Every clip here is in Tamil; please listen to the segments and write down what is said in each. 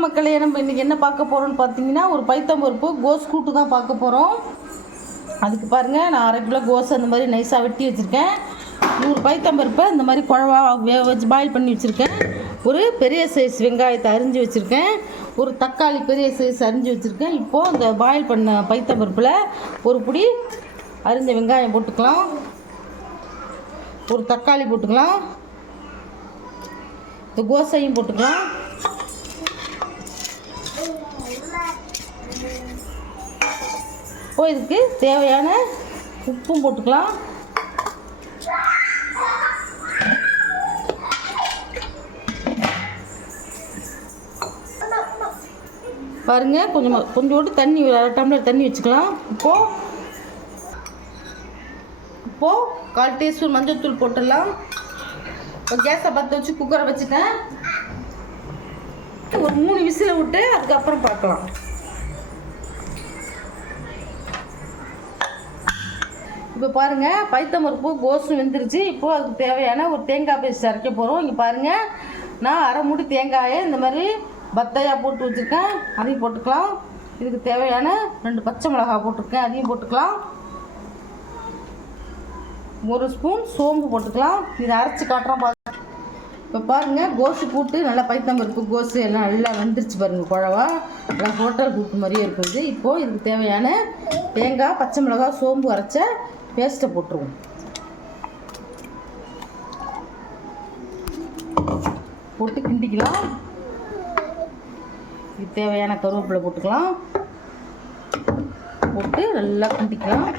வணக்கம் மக்களே நம்ம இன்றைக்கி என்ன பார்க்க போகிறோம்னு பார்த்தீங்கன்னா ஒரு பைத்தம்பருப்பு கோஸ் கூட்டு தான் பார்க்க போகிறோம் அதுக்கு பாருங்கள் நான் அரை கிலோ கோஸ் அந்த மாதிரி நைஸாக வெட்டி வச்சுருக்கேன். நூறு பைத்தம்பருப்பை இந்த மாதிரி குழவா வேக வச்சு பாயில் பண்ணி வச்சுருக்கேன். ஒரு பெரிய சைஸ் வெங்காயத்தை அரிஞ்சு வச்சுருக்கேன். ஒரு தக்காளி பெரிய சைஸ் அரிஞ்சு வச்சுருக்கேன். இப்போது இந்த பாயில் பண்ண பைத்தம்பருப்பில் ஒரு பிடி அரிஞ்ச வெங்காயம் போட்டுக்கலாம். ஒரு தக்காளி போட்டுக்கலாம். இந்த கோசையும் போட்டுக்கலாம். இப்போ இதுக்கு தேவையான உப்பும் போட்டுக்கலாம். பாருங்க கொஞ்சம் கொஞ்சோண்டு தண்ணி ஒரு அரை டம்ளர் தண்ணி வச்சுக்கலாம். இப்போது இப்போது கால் டீஸ்பூன் மஞ்சள் தூள் போட்டுடலாம். இப்போ கேஸை பற்ற வச்சு குக்கரை வச்சுட்டேன். ஒரு மூணு விசிலை விட்டு அதுக்கப்புறம் பார்க்கலாம். இப்போ பாருங்கள் பைத்தம்பருப்பு கோஸும் வெந்துருச்சு. இப்போது அதுக்கு தேவையான ஒரு தேங்காய் பேஸ்ட் அரைக்க போகிறோம் இங்கே பாருங்கள் நான் அரை மூடி தேங்காயை இந்த மாதிரி பத்தையாக போட்டு வச்சுருக்கேன். அதையும் போட்டுக்கலாம். இதுக்கு தேவையான ரெண்டு பச்சை மிளகாய் போட்டிருக்கேன். அதையும் போட்டுக்கலாம். ஒரு ஸ்பூன் சோம்பு போட்டுக்கலாம். இதை அரைச்சி காட்டுறோம் பார்த்து இப்போ பாருங்கள் கோசு கூட்டு நல்லா பைத்தம்பருப்பு கோஸு எல்லாம் நல்லா வெந்துருச்சு பாருங்கள் குழவா. நல்லா ஹோட்டல் கூட்டு மாதிரியே இருக்குது. இப்போது இதுக்கு தேவையான தேங்காய் பச்சை மிளகாய் சோம்பு அரைச்ச பேஸ்ட்டை போட்டுருவோம். போட்டு கிண்டிக்கலாம். இதுக்கு தேவையான கருவேப்பிலை போட்டுக்கலாம். போட்டு நல்லா கிண்டிக்கலாம்.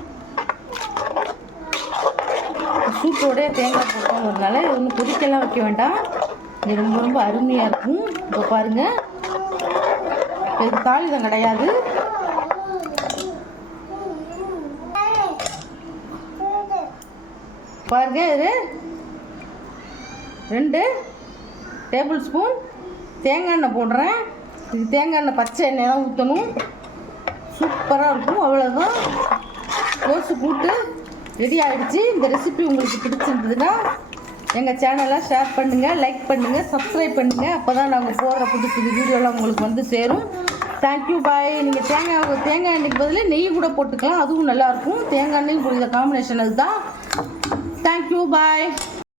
சூட்டோடய தேங்காய் போட்டோங்கிறதுனால ஒன்றும் கொதிக்கெல்லாம் வைக்க வேண்டாம். இது ரொம்ப ரொம்ப அருமையாக இருக்கும். இப்போ பாருங்கள் இது தாளிதம் கிடையாது. பாருங்க இது ரெண்டு. டேபிள் ஸ்பூன் தேங்காய் எண்ணெய் போடுறேன். இது தேங்காய் எண்ணெய் பச்சை எண்ணெய்லாம் ஊற்றணும் சூப்பராக இருக்கும் அவ்வளோதான் கோசு கூட்டு ரெடி ஆகிடுச்சு இந்த ரெசிபி உங்களுக்கு பிடிச்சிருந்ததுன்னா எங்கள் சேனலை ஷேர் பண்ணுங்கள் லைக் பண்ணுங்கள் சப்ஸ்கிரைப் பண்ணுங்கள் அப்போ தான் நாங்கள் போடுற புது புது வீடியோலாம் உங்களுக்கு வந்து சேரும். தேங்க்யூ பாய் நீங்கள் தேங்காய் தேங்காய் எண்ணெய்க்கு பதில் நெய் கூட போட்டுக்கலாம். அதுவும் நல்லாயிருக்கும் தேங்காய் எண்ணெயும் புரியுத காம்பினேஷன் அதுதான். Thank you bye